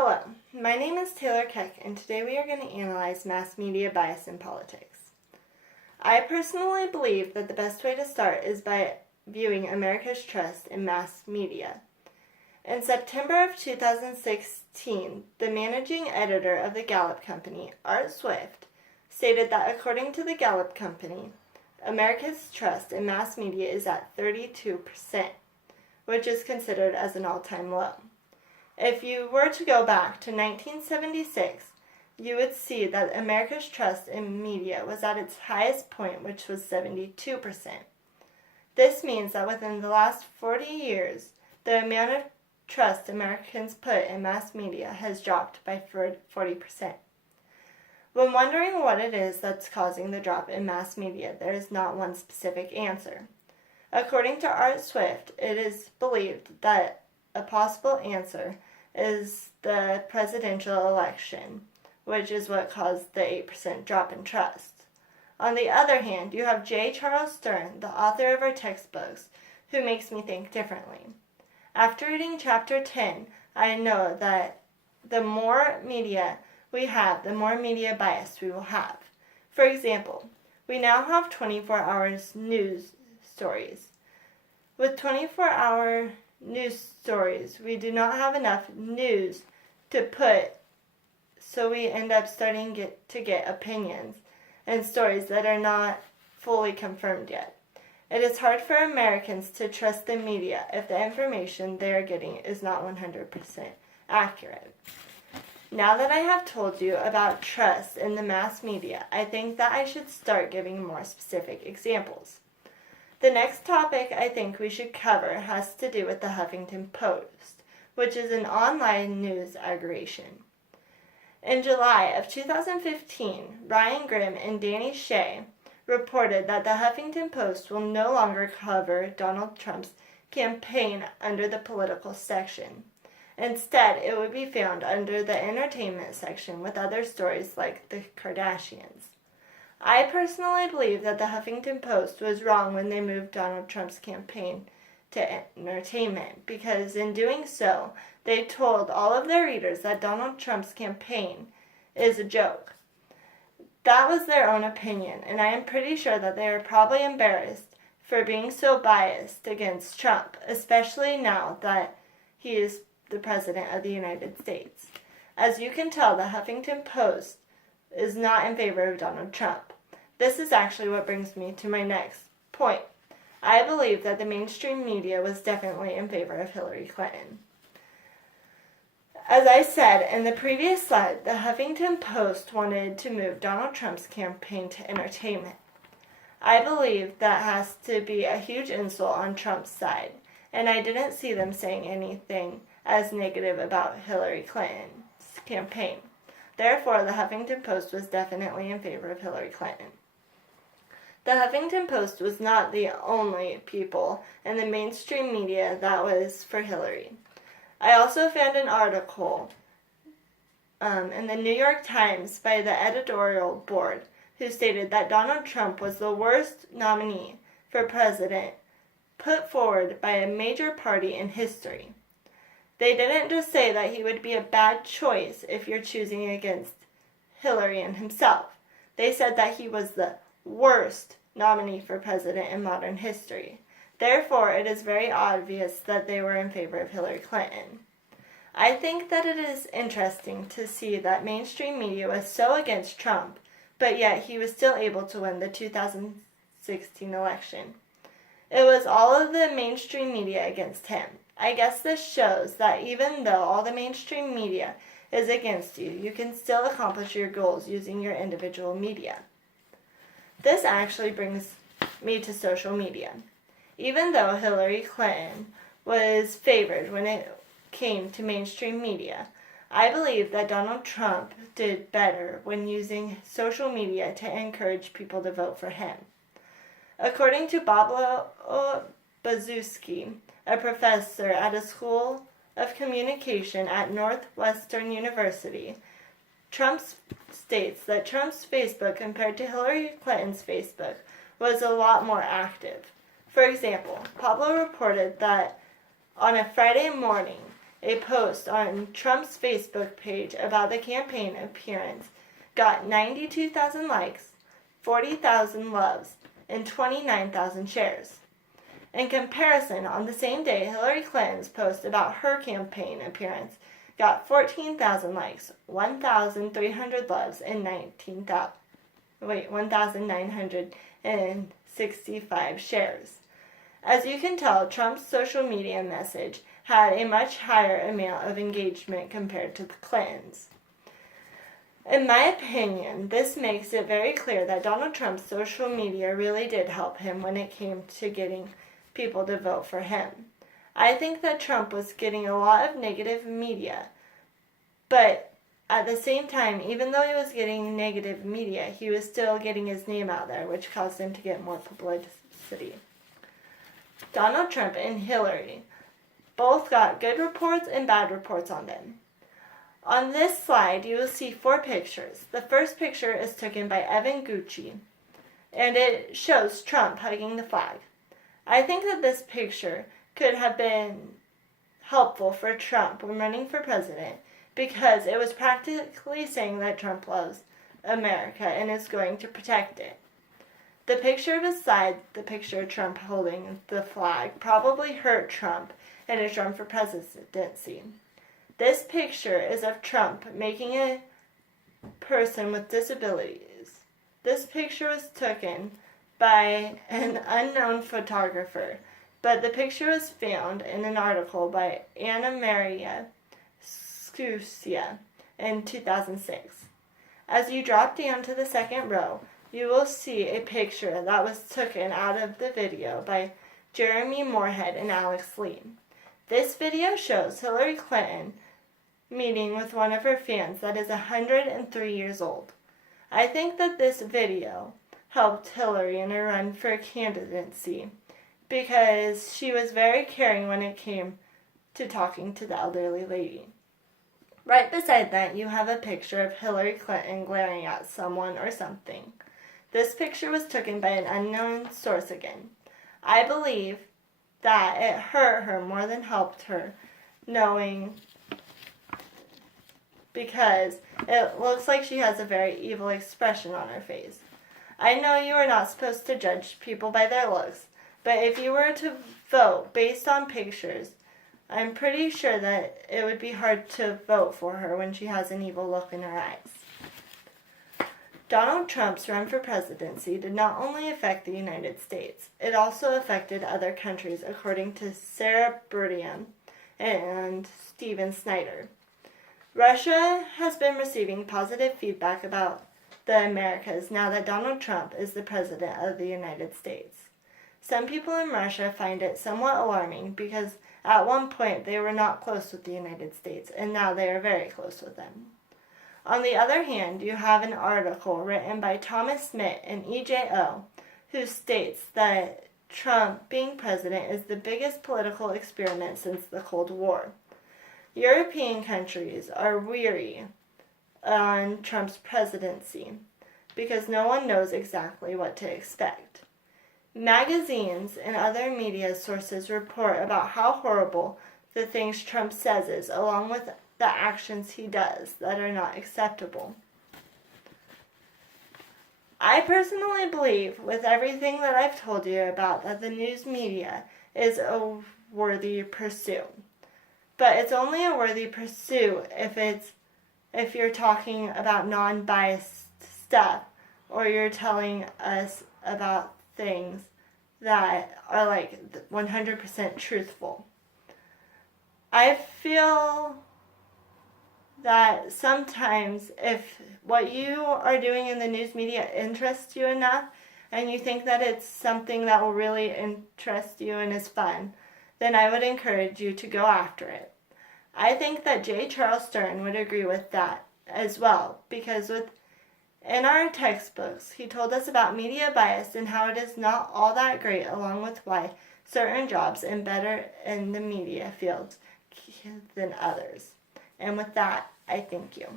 Hello, my name is Taylor Keck, and today we are going to analyze mass media bias in politics. I personally believe that the best way to start is by viewing America's trust in mass media. In September of 2016, the managing editor of the Gallup Company, Art Swift, stated that according to the Gallup Company, America's trust in mass media is at 32%, which is considered as an all-time low. If you were to go back to 1976, you would see that America's trust in media was at its highest point, which was 72%. This means that within the last 40 years, the amount of trust Americans put in mass media has dropped by 40%. When wondering what it is that's causing the drop in mass media, there is not one specific answer. According to Art Swift, it is believed that a possible answer is the presidential election, which is what caused the 8% drop in trust. On the other hand, you have J. Charles Stern, the author of our textbooks, who makes me think differently. After reading Chapter 10, I know that the more media we have, the more media bias we will have. For example, we now have 24-hour news stories. With 24-hour news stories, we do not have enough news to put, so we end up starting to get opinions and stories that are not fully confirmed yet. It is hard for Americans to trust the media if the information they are getting is not 100% accurate. Now that I have told you about trust in the mass media, I think that I should start giving more specific examples. The next topic I think we should cover has to do with the Huffington Post, which is an online news aggregation. In July of 2015, Ryan Grim and Danny Shea reported that the Huffington Post will no longer cover Donald Trump's campaign under the political section. Instead, it would be found under the entertainment section with other stories like the Kardashians. I personally believe that the Huffington Post was wrong when they moved Donald Trump's campaign to entertainment, because in doing so, they told all of their readers that Donald Trump's campaign is a joke. That was their own opinion, and I am pretty sure that they are probably embarrassed for being so biased against Trump, especially now that he is the President of the United States. As you can tell, the Huffington Post is not in favor of Donald Trump. This is actually what brings me to my next point. I believe that the mainstream media was definitely in favor of Hillary Clinton. As I said in the previous slide, the Huffington Post wanted to move Donald Trump's campaign to entertainment. I believe that has to be a huge insult on Trump's side, and I didn't see them saying anything as negative about Hillary Clinton's campaign. Therefore, the Huffington Post was definitely in favor of Hillary Clinton. The Huffington Post was not the only people in the mainstream media that was for Hillary. I also found an article in the New York Times by the editorial board who stated that Donald Trump was the worst nominee for president put forward by a major party in history. They didn't just say that he would be a bad choice if you're choosing against Hillary and himself. They said that he was the worst nominee for president in modern history. Therefore, it is very obvious that they were in favor of Hillary Clinton. I think that it is interesting to see that mainstream media was so against Trump, but yet he was still able to win the 2016 election. It was all of the mainstream media against him. I guess this shows that even though all the mainstream media is against you, you can still accomplish your goals using your individual media. This actually brings me to social media. Even though Hillary Clinton was favored when it came to mainstream media, I believe that Donald Trump did better when using social media to encourage people to vote for him. According to Pablo Bazuski, a professor at a school of communication at Northwestern University, Trump states that Trump's Facebook compared to Hillary Clinton's Facebook was a lot more active. For example, Pablo reported that on a Friday morning, a post on Trump's Facebook page about the campaign appearance got 92,000 likes, 40,000 loves, and 29,000 shares. In comparison, on the same day, Hillary Clinton's post about her campaign appearance got 14,000 likes, 1,300 loves, and 1,965 shares. As you can tell, Trump's social media message had a much higher amount of engagement compared to the Clintons. In my opinion, this makes it very clear that Donald Trump's social media really did help him when it came to getting people to vote for him. I think that Trump was getting a lot of negative media, but at the same time, even though he was getting negative media, he was still getting his name out there, which caused him to get more publicity. Donald Trump and Hillary both got good reports and bad reports on them. On this slide, you will see 4 pictures. The first picture is taken by Evan Gucci, and it shows Trump hugging the flag. I think that this picture could have been helpful for Trump when running for president because it was practically saying that Trump loves America and is going to protect it. The picture beside the picture of Trump holding the flag probably hurt Trump in his run for presidency. This picture is of Trump making a person with disabilities. This picture was taken by an unknown photographer, but the picture was found in an article by Anna Maria Scusia in 2006. As you drop down to the second row, you will see a picture that was taken out of the video by Jeremy Moorhead and Alex Lee. This video shows Hillary Clinton meeting with one of her fans that is 103 years old. I think that this video helped Hillary in her run for candidacy because she was very caring when it came to talking to the elderly lady. Right beside that, you have a picture of Hillary Clinton glaring at someone or something. This picture was taken by an unknown source again. I believe that it hurt her more than helped her, knowing because it looks like she has a very evil expression on her face. I know you are not supposed to judge people by their looks, but if you were to vote based on pictures, I'm pretty sure that it would be hard to vote for her when she has an evil look in her eyes. Donald Trump's run for presidency did not only affect the United States, it also affected other countries, according to Sarah Burdian and Steven Snyder. Russia has been receiving positive feedback about the Americas now that Donald Trump is the president of the United States. Some people in Russia find it somewhat alarming because at one point they were not close with the United States, and now they are very close with them. On the other hand, you have an article written by Thomas Smith and EJO who states that Trump being president is the biggest political experiment since the Cold War. European countries are weary on Trump's presidency because no one knows exactly what to expect. Magazines and other media sources report about how horrible the things Trump says is, along with the actions he does that are not acceptable. I personally believe, with everything that I've told you about, that the news media is a worthy pursuit. But it's only a worthy pursuit if you're talking about non-biased stuff, or you're telling us about things that are like 100% truthful. I feel that sometimes if what you are doing in the news media interests you enough and you think that it's something that will really interest you and is fun, then I would encourage you to go after it. I think that J. Charles Stern would agree with that as well, because in our textbooks, he told us about media bias and how it is not all that great, along with why certain jobs are better in the media fields than others. And with that, I thank you.